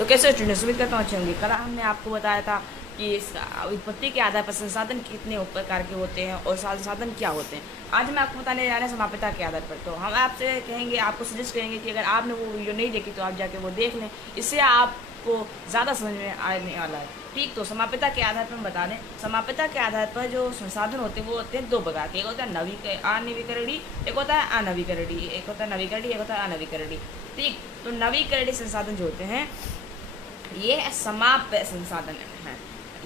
तो कैसे स्टूडेंट्स, उम्मीद करता हूँ अच्छे होंगे। कल हमने आपको बताया था कि उत्पत्ति के आधार पर संसाधन कितने प्रकार के होते हैं और संसाधन क्या होते हैं। आज मैं आपको बताने जा रहे हैं समाप्यता के आधार पर। तो हम आपसे कहेंगे, आपको सजेस्ट करेंगे कि अगर आपने वो वीडियो नहीं देखी तो आप जाके वो देख लें, इससे आपको ज़्यादा समझ में आने वाला है। ठीक, तो समाप्यता के आधार पर हम बता दें, समाप्यता के आधार पर जो संसाधन होते हैं वो होते हैं दो प्रकार के। एक होता है अनवीकरणीय, एक होता है अनवीकरणीय। एक होता है नवीकरणीय, एक होता है अनवीकरणीय। ठीक, तो नवीकरणीय संसाधन जो होते हैं ये समाप्त संसाधन है,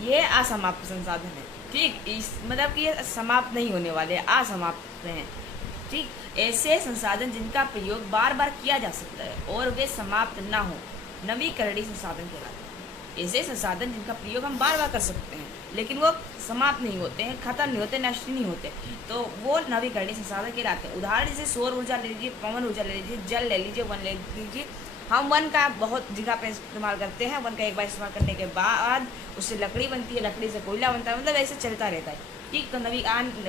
ये असमाप्त संसाधन है। ठीक, इस मतलब कि ये समाप्त नहीं होने वाले, असमाप्त हैं। ठीक, ऐसे संसाधन जिनका प्रयोग बार बार किया जा सकता है और वे समाप्त ना हो, नवीकरणीय संसाधन कहलाते हैं। ऐसे संसाधन जिनका प्रयोग हम बार बार कर सकते हैं लेकिन वो समाप्त नहीं होते हैं, खत्म नहीं होते, नष्ट नहीं होते, तो वो नवीकरणीय संसाधन कहलाते हैं। उदाहरण जैसे सौर ऊर्जा ले लीजिए, पवन ऊर्जा ले लीजिए, जल ले लीजिए, वन ले लीजिए। हम वन का बहुत जगह पे इस्तेमाल करते हैं। वन का एक बार इस्तेमाल करने के बाद उससे लकड़ी बनती है, लकड़ी से कोयला बनता है, मतलब ऐसे चलता रहता है। ठीक, तो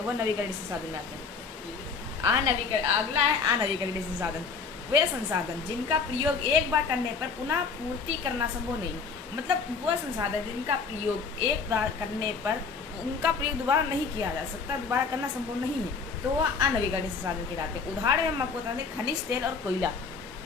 वो नवीकरणीय संसाधन में आते हैं। अगला है अनवीकरणीय संसाधन। वे संसाधन जिनका प्रयोग एक बार करने पर पुनः पूर्ति करना संभव नहीं, मतलब वो संसाधन जिनका प्रयोग एक बार करने पर उनका प्रयोग दोबारा नहीं किया जा सकता, दोबारा करना संभव नहीं है, तो वह अनवीकरणीय संसाधन कहलाते हैं। उदाहरण हम आपको बताते हैं खनिज तेल और कोयला।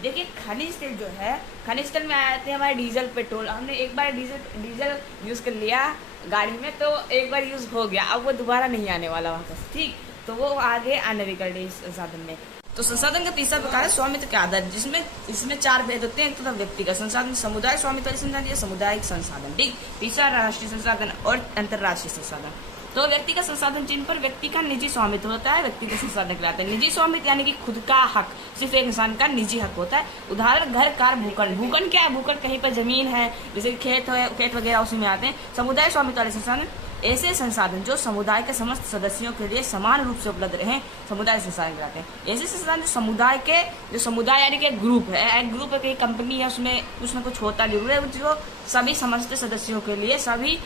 देखिए, खनिज तेल जो है, खनिज तेल में आते हैं हमारे डीजल, पेट्रोल। हमने एक बार डीजल यूज़ कर लिया गाड़ी में तो एक बार यूज़ हो गया, अब वो दोबारा नहीं आने वाला वापस। ठीक, तो वो आगे अनवीकरणीय संसाधन में। तो संसाधन का तीसरा प्रकार है स्वामित्व के आधार, जिसमें इसमें चार भेद होते हैं। एक तो व्यक्तिगत संसाधन, समुदाय स्वामित्व संसाधन, सामुदायिक संसाधन। ठीक, तीसरा राष्ट्रीय संसाधन और अंतर्राष्ट्रीय संसाधन। तो व्यक्तिगत संसाधन जिन पर व्यक्ति का निजी स्वामित्व होता है व्यक्तिगत संसाधन कहलाते हैं। निजी स्वामित्व यानी कि खुद का हक, सिर्फ एक इंसान का निजी हक होता है। उदाहरण घर, कार, भूखंड। भूखंड क्या है? भूखंड कहीं पर जमीन है, जैसे खेत है, खेत वगैरह उसी में आते हैं। समुदाय स्वामित्व वाले संसाधन ऐसे संसाधन जो समुदाय के समस्त सदस्यों के लिए समान रूप से उपलब्ध रहे, समुदाय संसाधन कहलाते हैं। ऐसे संसाधन जो समुदाय यानी कि एक ग्रुप है, कहीं कंपनी है, उसमें कुछ ना कुछ होता जरूर है, जो सभी समस्त सदस्यों के लिए, सभी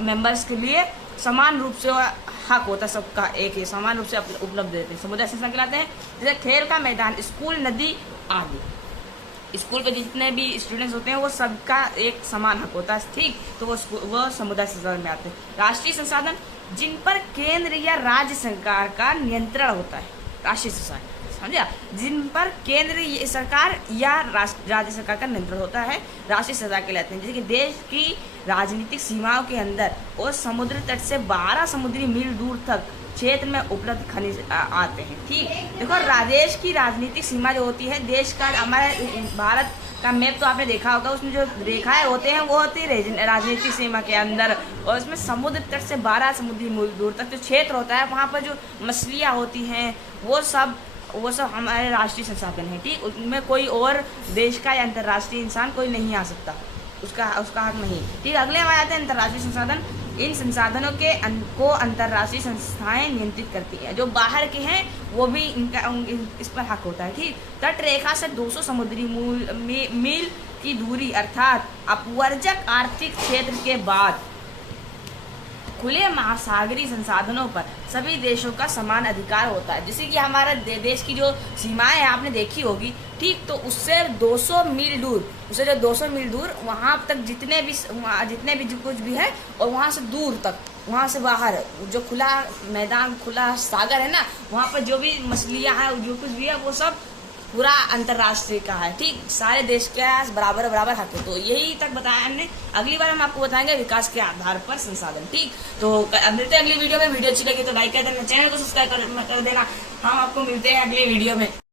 मेंबर्स के लिए समान रूप से हक होता है, सबका एक ही समान रूप से उपलब्ध रहते हैं, समुदाय संसाधन कहलाते हैं। जैसे खेल का मैदान, स्कूल, नदी आदि। स्कूल पे जितने भी स्टूडेंट्स होते हैं वो सबका एक समान हक होता है। ठीक, तो वो समुदाय संसाधन में आते हैं। राष्ट्रीय संसाधन जिन पर केंद्र या राज्य सरकार का नियंत्रण होता है, राष्ट्रीय संसाधन, समझा? जिन पर केंद्र सरकार या राज्य सरकार का नियंत्रण होता है, राष्ट्रीय संसाधन कहलाते हैं। जैसे कि देश की राजनीतिक सीमाओं के अंदर और समुद्र तट से 12 समुद्री मील दूर तक क्षेत्र में उपलब्ध खनिज आते हैं। ठीक, देखो, देश की राजनीतिक सीमा जो होती है, देश का, हमारे भारत का मैप तो आपने देखा होगा, उसमें जो रेखाएं होते हैं वो होती है राजनीतिक सीमा के अंदर, और उसमें समुद्र तट से 12 समुद्री मील दूर तक जो क्षेत्र होता है, वहाँ पर जो मछलियाँ होती हैं वो सब हमारे राष्ट्रीय संसाधन है। ठीक, उनमें कोई और देश का या अंतर्राष्ट्रीय इंसान कोई नहीं आ सकता, उसका हक नहीं। ठीक, अगले हमारे आते हैं अंतर्राष्ट्रीय संसाधन। इन संसाधनों को अंतर्राष्ट्रीय संस्थाएं नियंत्रित करती है। जो बाहर के हैं वो भी इस पर हक होता है। ठीक, तट रेखा से 200 समुद्री मील की दूरी अर्थात अपवर्जक आर्थिक क्षेत्र के बाद खुले महासागरीय संसाधनों पर सभी देशों का समान अधिकार होता है। जैसे कि हमारा देश की जो सीमाएं हैं आपने देखी होगी। ठीक, तो उससे 200 मील दूर वहाँ तक जितने भी जो कुछ भी है, और वहाँ से दूर तक, वहाँ से बाहर जो खुला मैदान, खुला सागर है ना, वहाँ पर जो भी मछलियाँ हैं, जो कुछ भी है, वो सब पूरा अंतर्राष्ट्रीय का है। ठीक, सारे देश के बराबर हक है। तो यही तक बताया हमने। अगली बार हम आपको बताएंगे विकास के आधार पर संसाधन। ठीक, तो मिलते हैं अगली वीडियो में। वीडियो अच्छी लगी तो लाइक कर देना, चैनल को सब्सक्राइब कर देना। हम आपको मिलते हैं अगली वीडियो में।